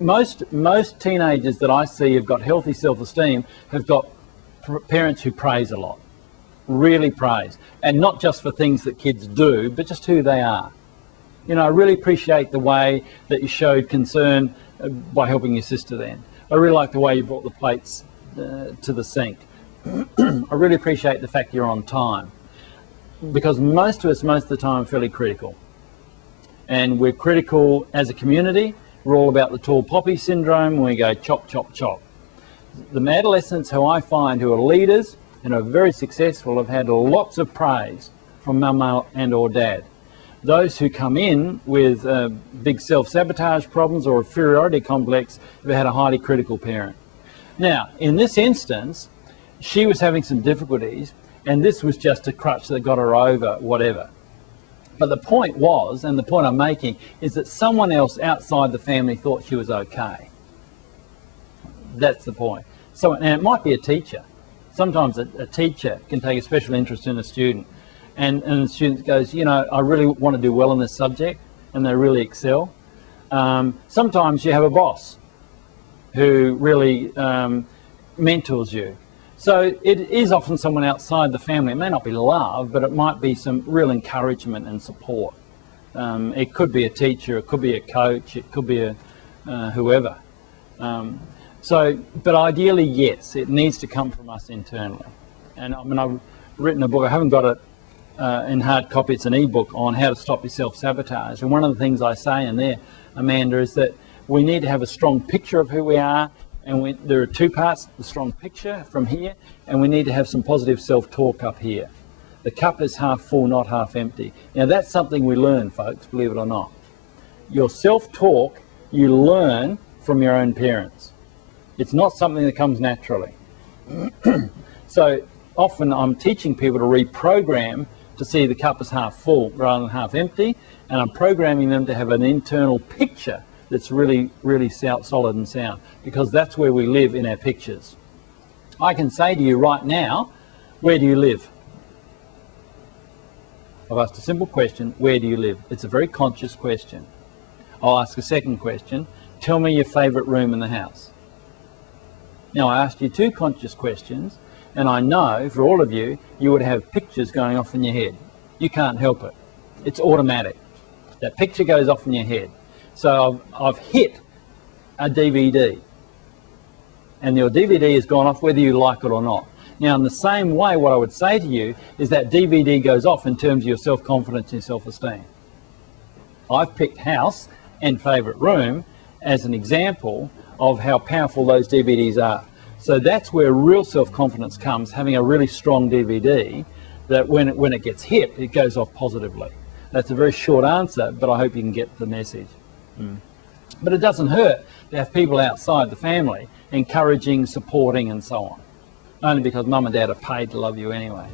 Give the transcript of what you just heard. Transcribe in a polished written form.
most teenagers that I see have got healthy self-esteem have got parents who praise a lot, really praise, and not just for things that kids do, but just who they are. You know, I really appreciate the way that you showed concern by helping your sister then. I really like the way you brought the plates to the sink. I really appreciate the fact you're on time, because most of us, most of the time, are fairly critical. And we're critical as a community. We're all about the tall poppy syndrome, and we go chop, chop, chop. The adolescents who I find who are leaders and are very successful have had lots of praise from mum and or dad. Those who come in with big self-sabotage problems or inferiority complex have had a highly critical parent. Now, in this instance, she was having some difficulties, and this was just a crutch that got her over whatever. But the point was, and the point I'm making, is that someone else outside the family thought she was okay. That's the point. So, and it might be a teacher. Sometimes a teacher can take a special interest in a student, and the student goes, you know, I really want to do well in this subject, and they really excel. Sometimes you have a boss who really mentors you. So it is often someone outside the family. It may not be love, but it might be some real encouragement and support. It could be a teacher, it could be a coach, it could be a whoever. But ideally, yes, it needs to come from us internally. And I mean, I've written a book, I haven't got it in hard copy, it's an e-book on how to stop your self-sabotage. And one of the things I say in there, Amanda, is that we need to have a strong picture of who we are. And there are two parts, the strong picture from here, and we need to have some positive self-talk up here. The cup is half full, not half empty. Now that's something we learn, folks, believe it or not. Your self-talk, you learn from your own parents. It's not something that comes naturally. So often I'm teaching people to reprogram to see the cup as half full rather than half empty, and I'm programming them to have an internal picture that's really, really solid and sound, because that's where we live in our pictures. I can say to you right now, where do you live? I've asked a simple question, where do you live? It's a very conscious question. I'll ask a second question, tell me your favourite room in the house. Now I asked you two conscious questions, and I know for all of you, you would have pictures going off in your head. You can't help it. It's automatic. That picture goes off in your head. So I've hit a DVD, and your DVD has gone off whether you like it or not. Now, in the same way, what I would say to you is that DVD goes off in terms of your self-confidence and your self-esteem. I've picked house and favourite room as an example of how powerful those DVDs are. So that's where real self-confidence comes, having a really strong DVD that when it gets hit, it goes off positively. That's a very short answer, but I hope you can get the message. But it doesn't hurt to have people outside the family encouraging, supporting and so on. Only because mum and dad are paid to love you anyway.